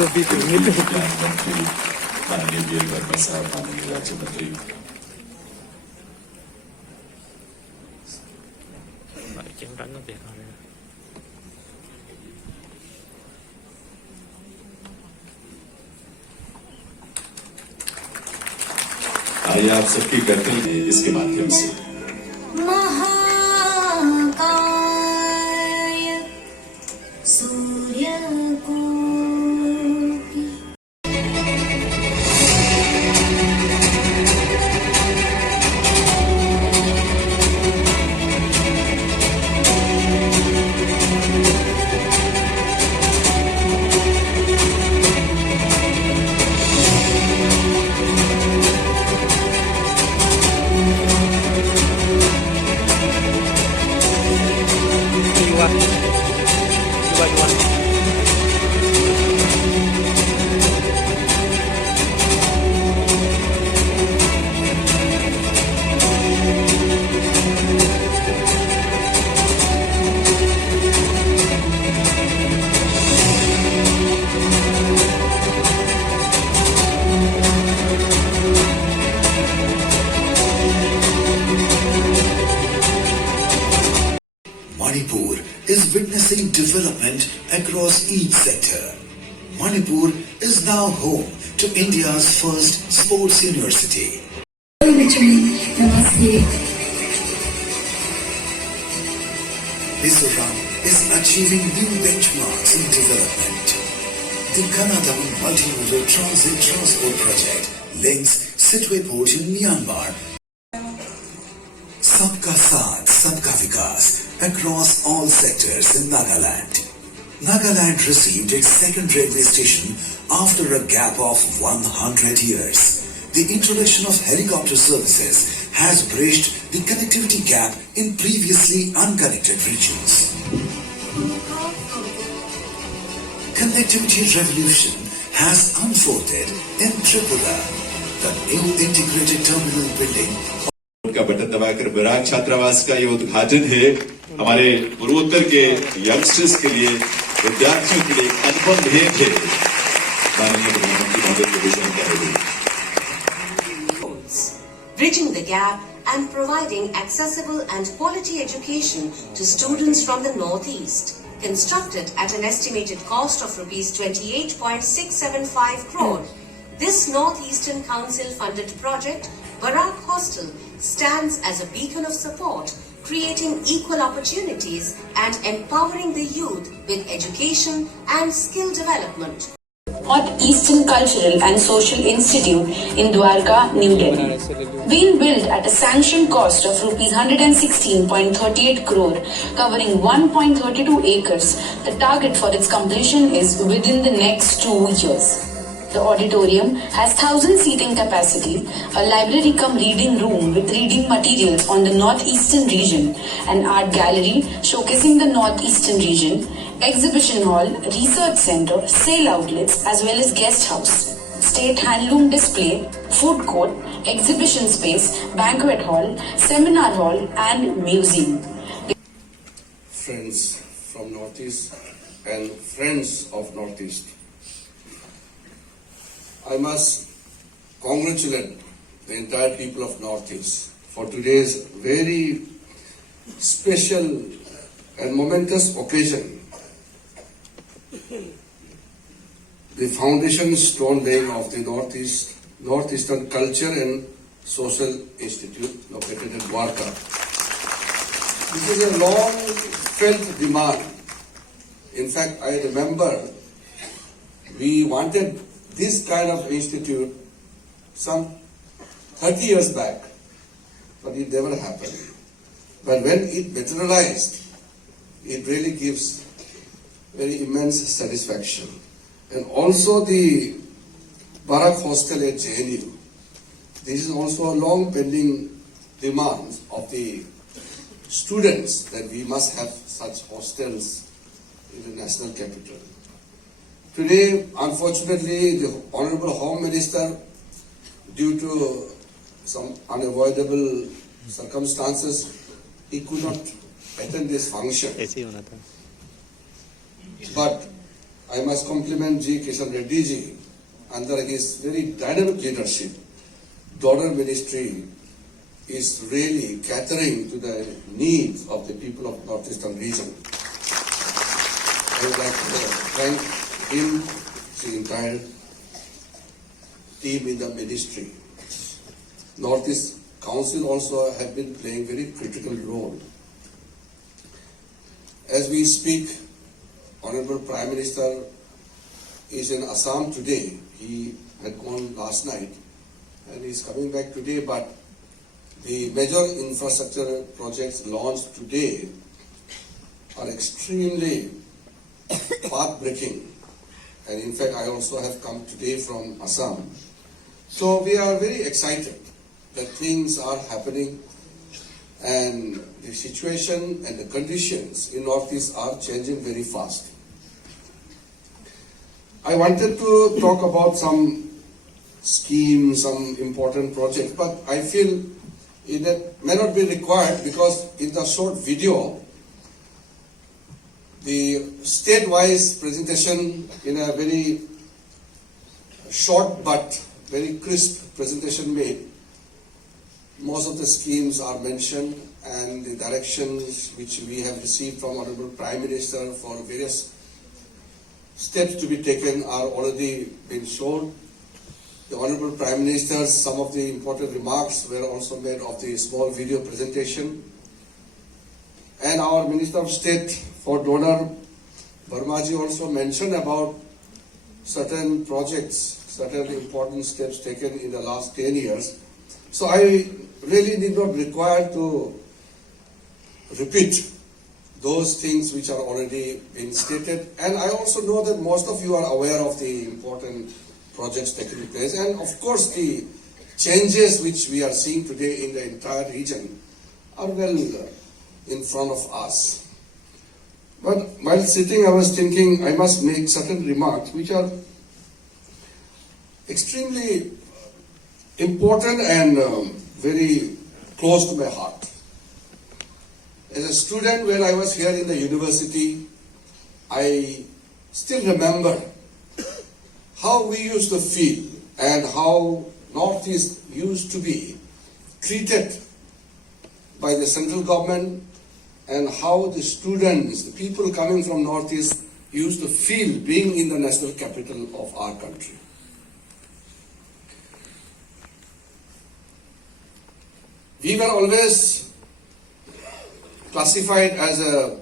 मंत्री माननीय वीर वर्मा साहब, माननीय राज्य मंत्री आइए आप सबकी करते हैं इसके माध्यम से। महाकाय सूर्यकोटि Manipur is witnessing development across each sector. Manipur is now home to India's first sports university. Mizoram is achieving new benchmarks in development. The Kanadaman Multimodal Transit Transport Project links Sitwe Port in Myanmar. Sabka Saath, Sabka Vikas across all sectors in Nagaland. Nagaland received its second railway station after a gap of 100 years. The introduction of helicopter services has bridged the connectivity gap in previously unconnected regions. Connectivity revolution has unfolded in Tripura. The new integrated terminal building का button दबाकर Barack छात्रावास का ये उद्घाटन है। हमारे पूर्वोत्तर के यंगस्टर्स के लिए, विद्यार्थियों के लिए अनुपम भेंट है। माननीय प्रधानमंत्री महोदय के विजन का है। Bridging the gap and providing accessible and quality education to students from the Northeast. Constructed at an estimated cost of rupees 28.675 crore, this Northeastern Council-funded project, Barak Hostel, stands as a beacon of support, creating equal opportunities and empowering the youth with education and skill development. Northeastern Cultural and Social Institute in Dwarka, New Delhi. Being built at a sanctioned cost of rupees 116.38 crore, covering 1.32 acres, the target for its completion is within the next 2 years. The auditorium has 1,000 seating capacity, a library cum reading room with reading materials on the northeastern region, an art gallery showcasing the northeastern region, exhibition hall, research center, sale outlets as well as guest house, state handloom display, food court, exhibition space, banquet hall, seminar hall and museum. Friends from Northeast and friends of Northeast, I must congratulate the entire people of Northeast for today's very special and momentous occasion. The foundation stone laying of the Northeastern Culture and Social Institute located in Dwarka. This is a long felt demand. In fact, I remember we wanted this kind of institute some 30 years back, but it never happened. But when it materialized, it really gives very immense satisfaction. And also the Barak Hostel at JNU. This is also a long pending demand of the students that we must have such hostels in the national capital. Today, unfortunately, the Honorable Home Minister, due to some unavoidable circumstances, he could not attend this function. But I must compliment G. Kiran Reddy ji. Under his very dynamic leadership, DONER ministry is really catering to the needs of the people of Northeastern region. I would like to thank him, the entire team in the ministry. Northeast Council also have been playing very critical role. As we speak, Honorable Prime Minister is in Assam today. He had gone last night and he's coming back today, but the major infrastructure projects launched today are extremely path-breaking. And in fact, I also have come today from Assam. So we are very excited that things are happening and the situation and the conditions in Northeast are changing very fast. I wanted to talk about some schemes, some important projects, but I feel it may not be required because in the short video, the state-wise presentation in a very short but very crisp presentation made, most of the schemes are mentioned and the directions which we have received from Honorable Prime Minister for various steps to be taken are already been shown. The Honorable Prime Minister, some of the important remarks were also made of the small video presentation. And our Minister of State for Donor, Vermaji, also mentioned about certain projects, certain important steps taken in the last 10 years. So I really did not require to repeat those things which are already been stated. And I also know that most of you are aware of the important projects taking place. And of course, the changes which we are seeing today in the entire region are well in front of us. But while sitting, I was thinking I must make certain remarks which are extremely important and very close to my heart. As a student, when I was here in the university, I still remember how we used to feel and how Northeast used to be treated by the central government and how the students, the people coming from Northeast used to feel being in the national capital of our country. We were always classified as a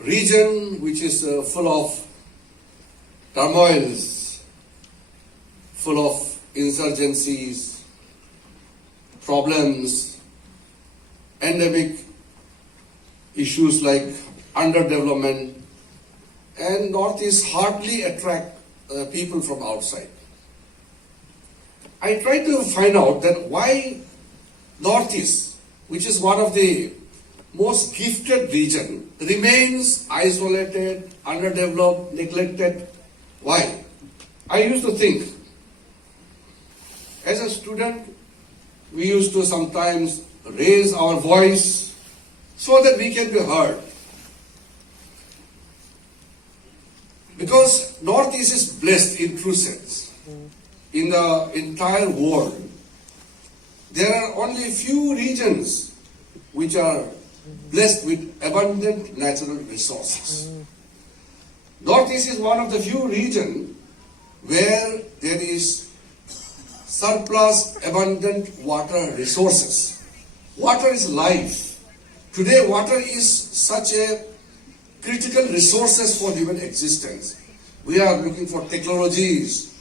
region which is full of turmoils, full of insurgencies, problems, endemic issues like underdevelopment, and Northeast hardly attract people from outside. I tried to find out that why Northeast, which is one of the most gifted region, remains isolated, underdeveloped, neglected. Why? I used to think, as a student, we used to sometimes raise our voice so that we can be heard. Because Northeast is blessed in true sense. In the entire world, there are only few regions which are blessed with abundant natural resources. Northeast is one of the few regions where there is surplus, abundant water resources. Water is life. Today, water is such a critical resources for human existence. We are looking for technologies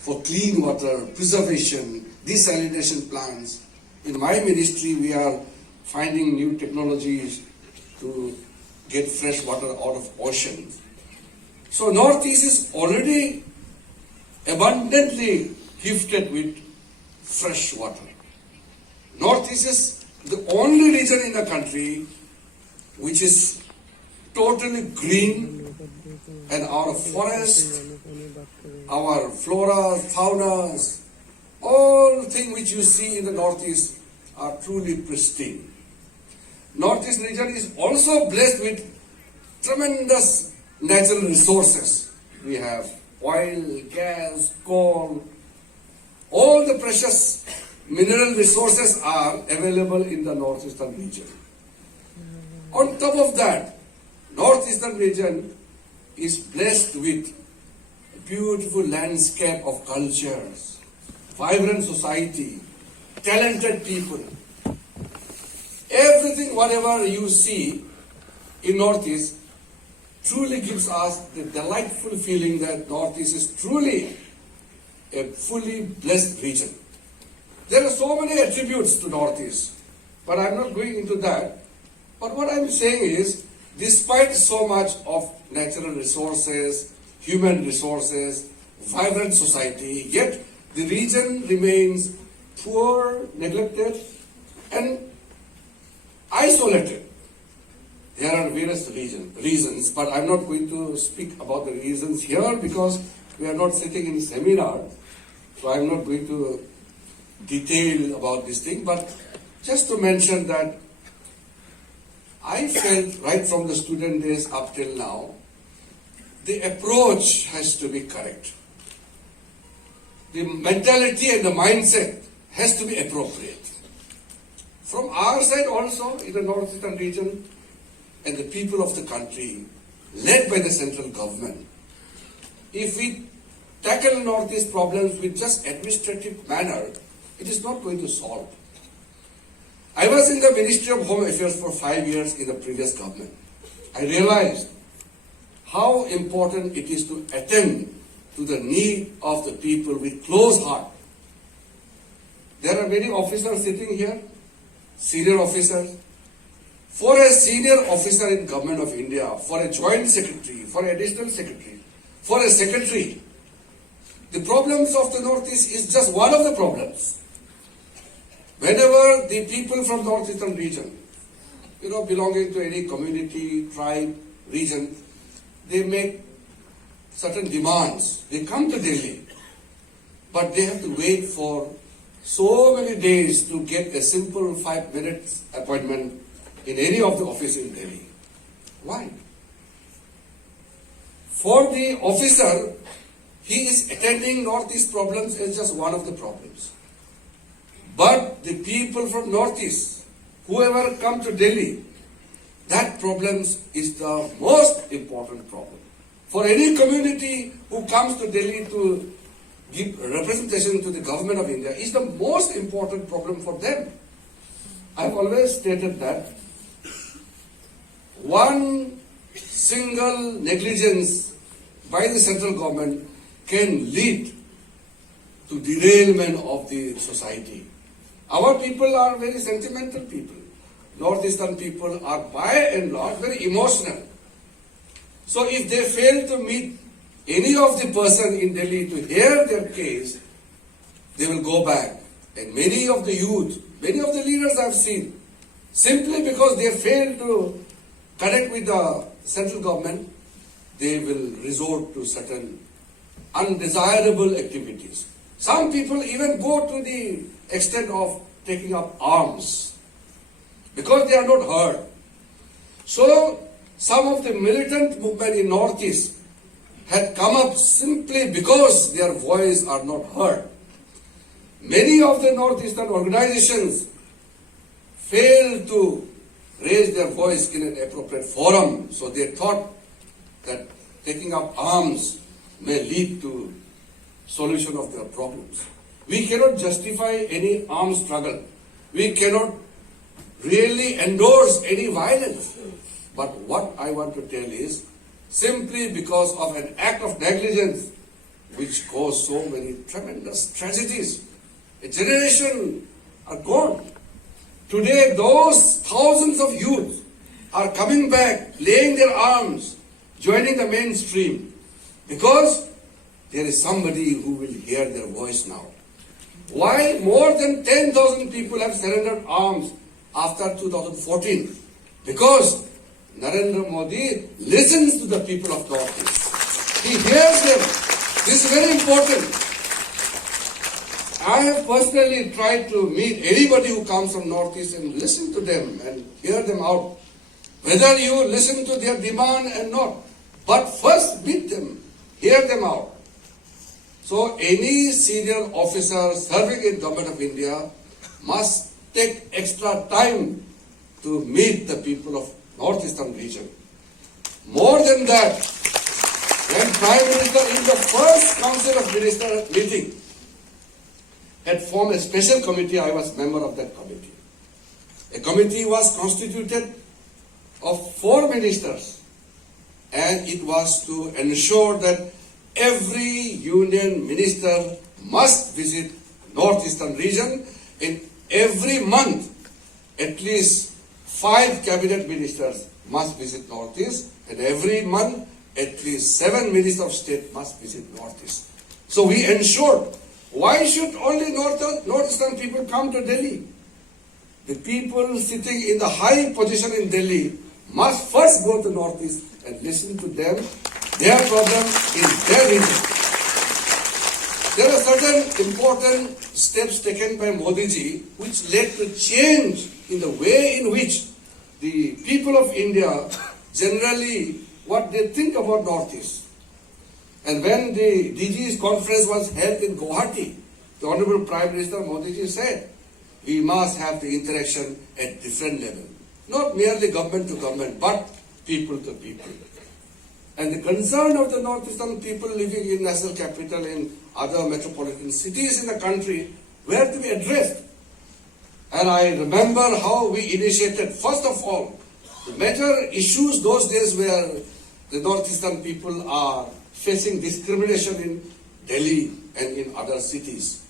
for clean water, preservation, desalination plants. In my ministry, we are finding new technologies to get fresh water out of oceans. So Northeast is already abundantly gifted with fresh water. Northeast is the only region in the country which is totally green, and our forest, our flora, fauna, all things which you see in the Northeast are truly pristine. Northeast region is also blessed with tremendous natural resources. We have oil, gas, coal, all the precious mineral resources are available in the northeastern region. On top of that, northeastern region is blessed with a beautiful landscape of cultures, vibrant society, talented people. Everything, whatever you see in Northeast, truly gives us the delightful feeling that Northeast is truly a fully blessed region. There are so many attributes to Northeast, but I'm not going into that. But what I'm saying is, despite so much of natural resources, human resources, vibrant society, yet the region remains poor, neglected, and isolated. There are various reasons, but I'm not going to speak about the reasons here because we are not sitting in a seminar, so I'm not going to detail about this thing, but just to mention that I felt right from the student days up till now, the approach has to be correct. The mentality and the mindset has to be appropriate. From our side also, in the northeastern region, and the people of the country, led by the central government, if we tackle northeast problems with just administrative manner, it is not going to solve. I was in the Ministry of Home Affairs for 5 years in the previous government. I realized how important it is to attend to the need of the people with close heart. There are many officers sitting here, senior officers. For a senior officer in Government of India, for a joint secretary, for an additional secretary, for a secretary, the problems of the Northeast is just one of the problems. Whenever the people from Northeastern region, belonging to any community, tribe, region, they make certain demands. They come to Delhi, but they have to wait for so many days to get a simple 5 minutes appointment in any of the office in Delhi. Why? For the officer, he is attending Northeast problems as just one of the problems. But the people from Northeast, whoever come to Delhi, that problems is the most important problem. For any community who comes to Delhi to give representation to the government of India, is the most important problem for them. I've always stated that one single negligence by the central government can lead to derailment of the society. Our people are very sentimental people. Northeastern people are by and large very emotional. So if they fail to meet any of the person in Delhi to hear their case, they will go back. And many of the youth, many of the leaders I've seen, simply because they fail to connect with the central government, they will resort to certain undesirable activities. Some people even go to the extent of taking up arms because they are not heard. So some of the militant movement in Northeast had come up simply because their voice are not heard. Many of the Northeastern organizations failed to raise their voice in an appropriate forum, so they thought that taking up arms may lead to solution of their problems. We cannot justify any armed struggle. We cannot really endorse any violence. But what I want to tell is, simply because of an act of negligence which caused so many tremendous tragedies, a generation are gone. Today, those thousands of youth are coming back, laying their arms, joining the mainstream, because there is somebody who will hear their voice now. Why more than 10,000 people have surrendered arms after 2014? Because Narendra Modi listens to the people of Northeast. He hears them. This is very important. I have personally tried to meet anybody who comes from Northeast and listen to them and hear them out. Whether you listen to their demand or not, But first meet them, hear them out. So any senior officer serving in Government of India must take extra time to meet the people of Northeastern region. More than that, when Prime Minister in the first Council of Ministers meeting had formed a special committee, I was member of that committee. A committee was constituted of 4 ministers, and it was to ensure that every union minister must visit Northeastern region. In every month, at least 5 cabinet ministers must visit Northeast, and every month, at least 7 ministers of state must visit Northeast. So we ensured, why should only Northeastern people come to Delhi? The people sitting in the high position in Delhi must first go to Northeast and listen to them, their problem in their region. There are certain important steps taken by Modi ji which led to change in the way in which the people of India generally what they think about Northeast. And when the DG's conference was held in GOVT, the Honorable Prime Minister Modi ji said, we must have the interaction at different level. Not merely government to government, but people to people. And the concern of the Northeastern people living in national capital and other metropolitan cities in the country were to be addressed. And I remember how we initiated, first of all, the major issues those days where the Northeastern people are facing discrimination in Delhi and in other cities.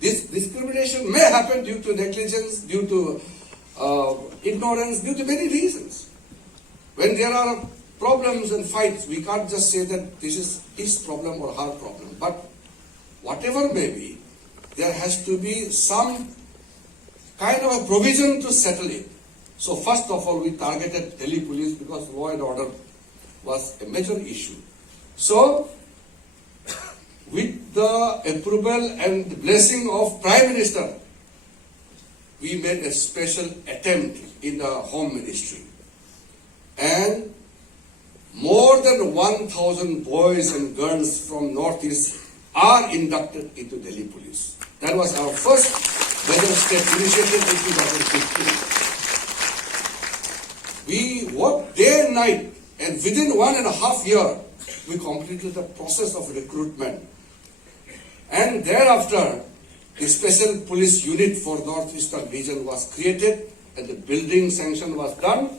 This discrimination may happen due to negligence, due to ignorance, due to many reasons. When there are problems and fights, we can't just say that this is his problem or her problem. But whatever may be, there has to be some kind of a provision to settle it. So first of all, we targeted Delhi police because law and order was a major issue. So, with the approval and the blessing of Prime Minister, we made a special attempt in the Home Ministry. And more than 1,000 boys and girls from Northeast are inducted into Delhi Police. That was our first major step initiated in 2015. We worked day and night, and within 1.5 years, we completed the process of recruitment. And thereafter, the special police unit for Northeastern region was created, and the building sanction was done,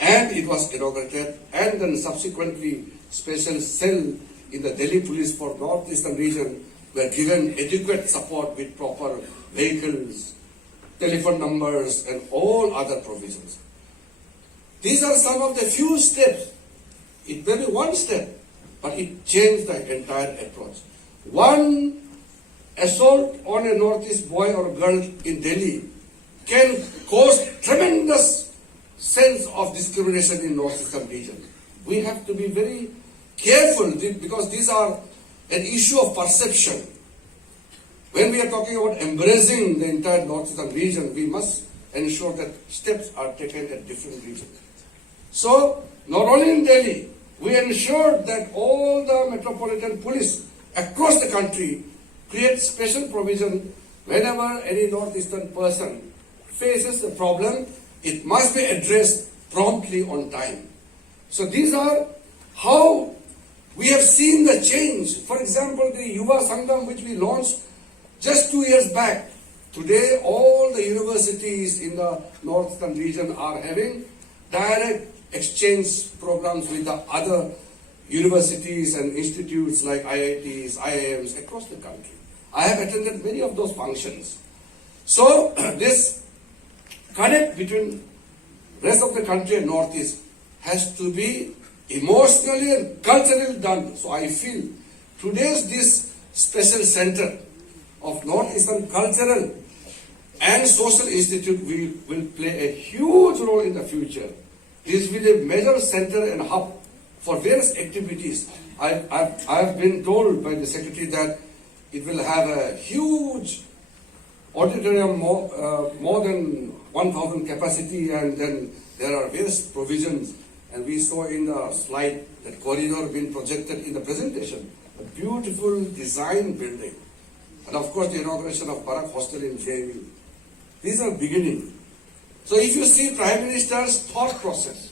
and it was inaugurated, and then subsequently special cell in the Delhi police for Northeastern region were given adequate support with proper vehicles, telephone numbers, and all other provisions. These are some of the few steps. It may be one step, but it changed the entire approach. One assault on a Northeast boy or girl in Delhi can cause tremendous sense of discrimination in Northeastern region. We have to be very careful because these are an issue of perception. When we are talking about embracing the entire Northeastern region, we must ensure that steps are taken at different regions. So, not only in Delhi, we ensured that all the metropolitan police across the country create special provision whenever any Northeastern person faces a problem, it must be addressed promptly on time. So these are how we have seen the change. For example, the Yuva Sangam which we launched just 2 years back. Today all the universities in the Northeastern region are having direct exchange programs with the other universities and institutes like IITs, IIMs across the country. I have attended many of those functions. So this connect between rest of the country and Northeast has to be emotionally and culturally done. So I feel today's this special center of Northeastern Cultural and Social Institute will play a huge role in the future. This will be a major center and hub for various activities. I have been told by the Secretary that it will have a huge auditorium, more than 1,000 capacity, and then there are various provisions And we saw in the slide that corridor being projected in the presentation, a beautiful design building. And of course, the inauguration of Barak Hostel in JV. These are beginning. So if you see Prime Minister's thought process,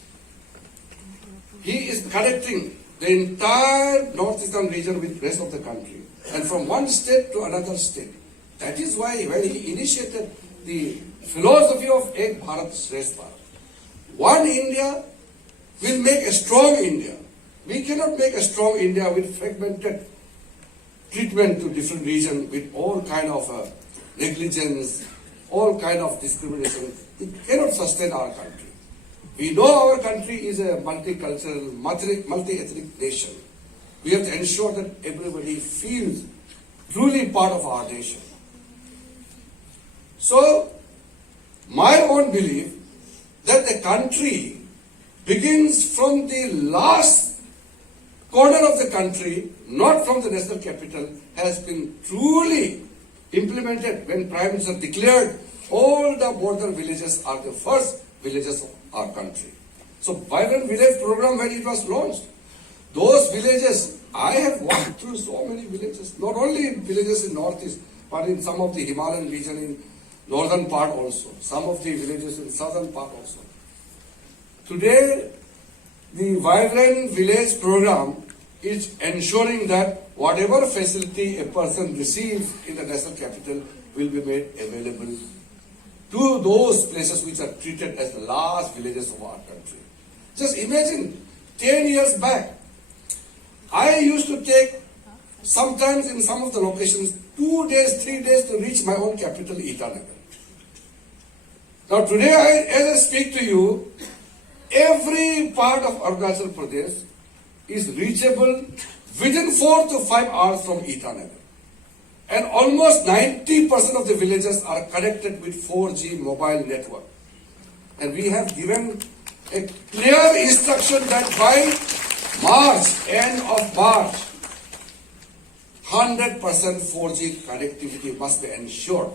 he is connecting the entire northeastern region with the rest of the country, and from one state to another state. That is why when he initiated the philosophy of Ek Bharat Shresth Bharat, one India will make a strong India. We cannot make a strong India with fragmented treatment to different regions, with all kind of negligence, all kind of discrimination. It cannot sustain our country. We know our country is a multicultural, multi-ethnic nation. We have to ensure that everybody feels truly part of our nation. So, my own belief that the country begins from the last corner of the country, not from the national capital, has been truly implemented when Prime Minister declared all the border villages are the first villages of our country. So, Vibrant Village program, when it was launched, those villages, I have walked through so many villages, not only villages in Northeast, but in some of the Himalayan region in northern part also, some of the villages in southern part also. Today, the Vibrant Village program is ensuring that whatever facility a person receives in the national capital will be made available to those places which are treated as the last villages of our country. Just imagine, 10 years back, I used to take, sometimes in some of the locations, 2 days, 3 days to reach my own capital, Itanagar. Now today, as I speak to you, every part of Arunachal Pradesh is reachable within 4 to 5 hours from Itanagar. And almost 90% of the villages are connected with 4G mobile network. And we have given a clear instruction that by March, end of March, 100% 4G connectivity must be ensured.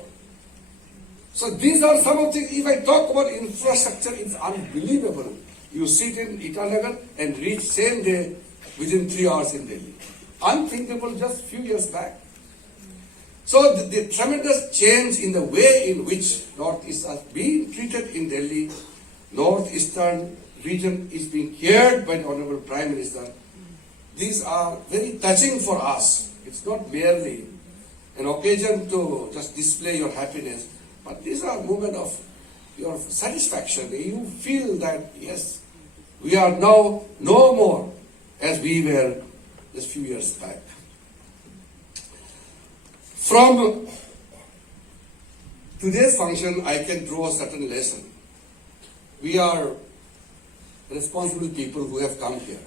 So these are some of the, if I talk about infrastructure, it's unbelievable. You sit in Itanagar and reach same day within 3 hours in Delhi. Unthinkable just few years back. So the tremendous change in the way in which Northeast are being treated in Delhi, Northeastern region is being cared by the Honorable Prime Minister. These are very touching for us. It's not merely an occasion to just display your happiness, but these are moments of your satisfaction. You feel that, yes, we are now no more as we were just few years back. From today's function, I can draw a certain lesson. We are responsible people who have come here.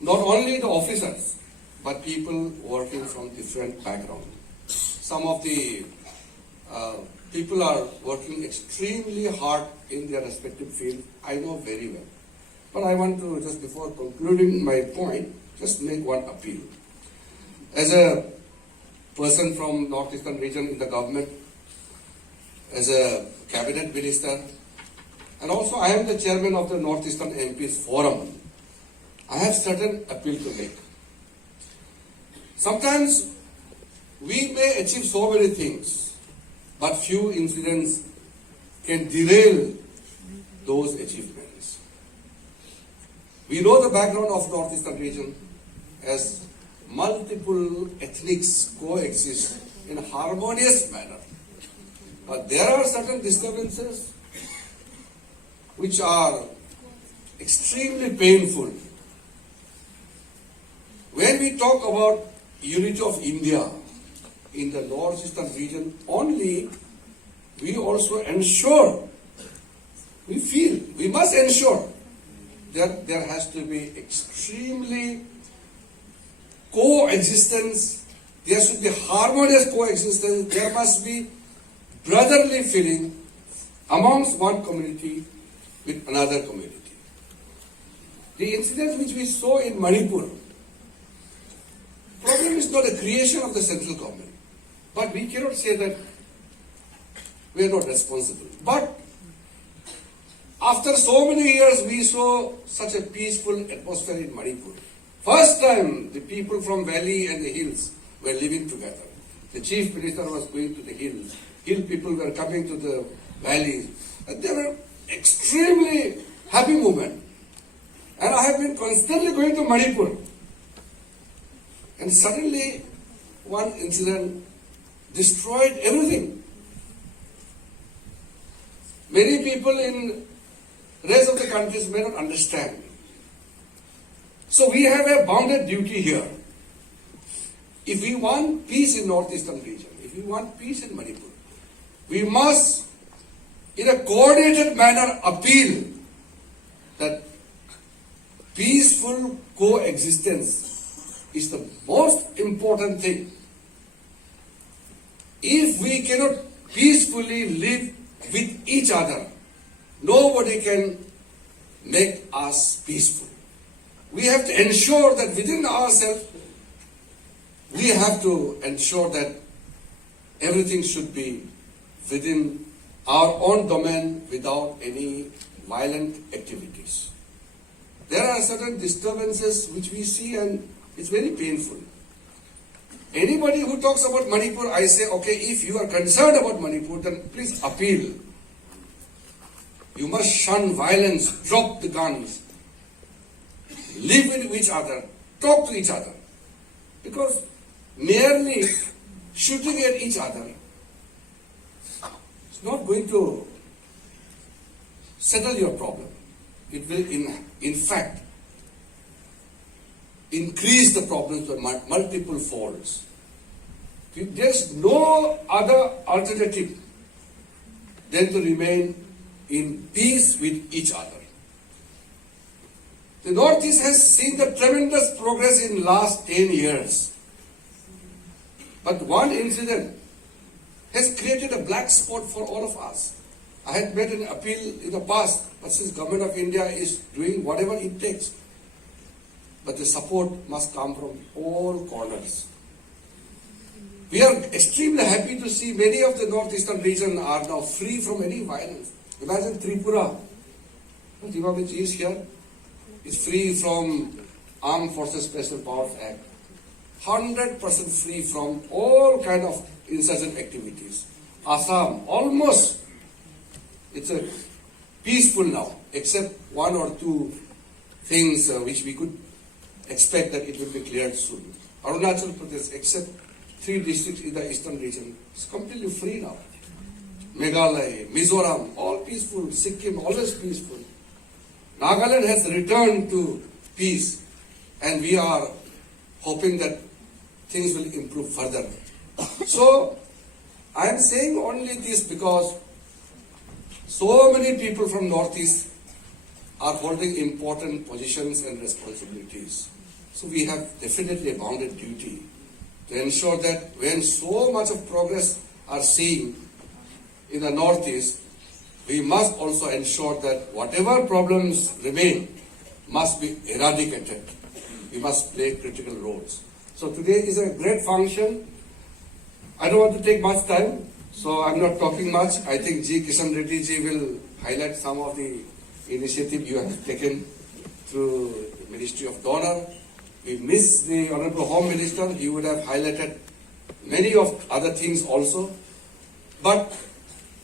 Not only the officers, but people working from different backgrounds. Some of the people are working extremely hard in their respective field. I know very well. But I want to, just before concluding my point, just make one appeal. As a person from Northeastern region in the government, as a cabinet minister, and also I am the chairman of the Northeastern MPs Forum, I have certain appeal to make. Sometimes we may achieve so many things, but few incidents can derail those achievements. We know the background of Northeastern region as multiple ethnics coexist in a harmonious manner. But there are certain disturbances which are extremely painful. When we talk about unity of India in the Northeastern region only, we also ensure, we must ensure that there has to be extremely coexistence, there should be harmonious coexistence, there must be brotherly feeling amongst one community with another community. The incident which we saw in Manipur, problem is not a creation of the central government, but we cannot say that we are not responsible. But after so many years, we saw such a peaceful atmosphere in Manipur. First time, the people from valley and the hills were living together. The chief minister was going to the hills. Hill people were coming to the valleys. And they were extremely happy movement. And I have been constantly going to Manipur. And suddenly, one incident destroyed everything. Many people in rest of the countries may not understand. So we have a bounded duty here. If we want peace in northeastern region, if we want peace in Manipur, we must, in a coordinated manner, appeal that peaceful coexistence is the most important thing. If we cannot peacefully live with each other, nobody can make us peaceful. We have to ensure that within ourselves, we have to ensure that everything should be within our own domain without any violent activities. There are certain disturbances which we see and it's very painful. Anybody who talks about Manipur, I say, okay, if you are concerned about Manipur, then please appeal. You must shun violence, drop the guns, live with each other, talk to each other. Because merely shooting at each other is not going to settle your problem. It will, in fact, increase the problems by multiple folds. There's no other alternative than to remain in peace with each other. The Northeast has seen the tremendous progress in last 10 years. But one incident has created a black spot for all of us. I had made an appeal in the past, but since Government of India is doing whatever it takes, but the support must come from all corners. We are extremely happy to see many of the northeastern region are now free from any violence. Imagine Tripura. Dimabij is here. Is free from Armed Forces Special Powers Act. 100% free from all kind of insurgent activities. Assam, almost, it's a peaceful now, except one or two things which we could expect that it will be cleared soon. Arunachal Pradesh, except 3 districts in the eastern region, is completely free now. Meghalaya, Mizoram, all peaceful. Sikkim, always peaceful. Nagaland has returned to peace, and we are hoping that things will improve further. So, I am saying only this because so many people from Northeast are holding important positions and responsibilities. So we have definitely a bounded duty to ensure that when so much of progress are seen in the Northeast, we must also ensure that whatever problems remain must be eradicated. We must play critical roles. So today is a great function. I don't want to take much time, so I'm not talking much. I think G. Kiran Reddy ji will highlight some of the initiative you have taken through the Ministry of DONER. We miss the Honorable Home Minister. He would have highlighted many of other things also. But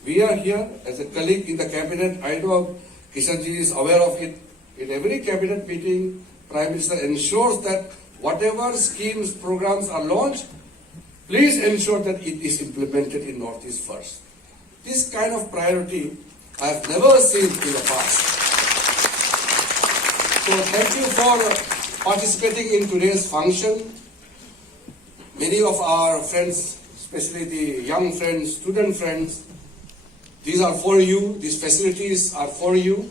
we are here as a colleague in the cabinet. I know Kishanji is aware of it. In every cabinet meeting, Prime Minister ensures that whatever schemes, programs are launched, please ensure that it is implemented in Northeast first. This kind of priority I have never seen in the past. So thank you for participating in today's function. Many of our friends, especially the young friends, student friends, these are for you, these facilities are for you,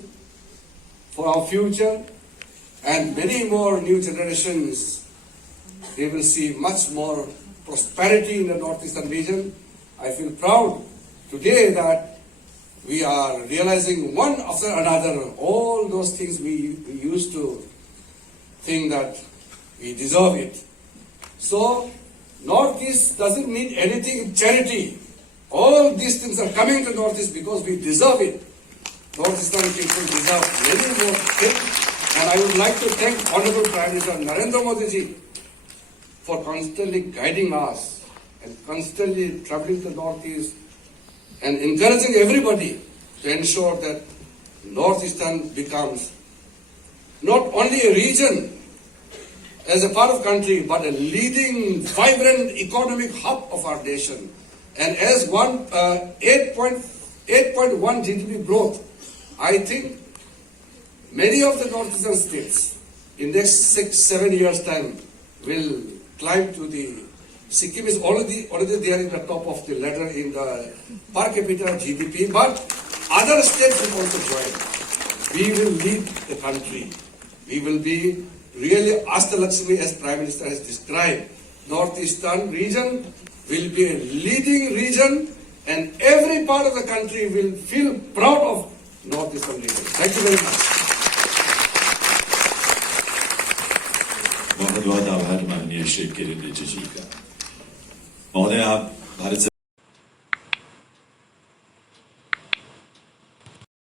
for our future, and many more new generations, they will see much more prosperity in the northeastern region. I feel proud today that we are realizing one after another all those things we used to think that we deserve it. So, Northeast doesn't need anything in charity. All these things are coming to Northeast because we deserve it. Northeastern people deserve many more things. And I would like to thank Honorable Prime Minister Narendra Modi ji for constantly guiding us and constantly traveling to the Northeast and encouraging everybody to ensure that Northeastern becomes not only a region as a part of country, but a leading, vibrant economic hub of our nation. And as 8.1 GDP growth, I think many of the Northeastern states in next 6-7 years time will climb to the, Sikkim is already there in the top of the ladder in the per capita GDP, but other states will also join. We will lead the country. We will be really Ashtalakshmi, as Prime Minister has described. Northeastern region will be a leading region, and every part of the country will feel proud of Northeastern region. Thank you very much. बहुत बहुत आभार माननीय श्री किरण रिजिजू का। महोदय, आप भारत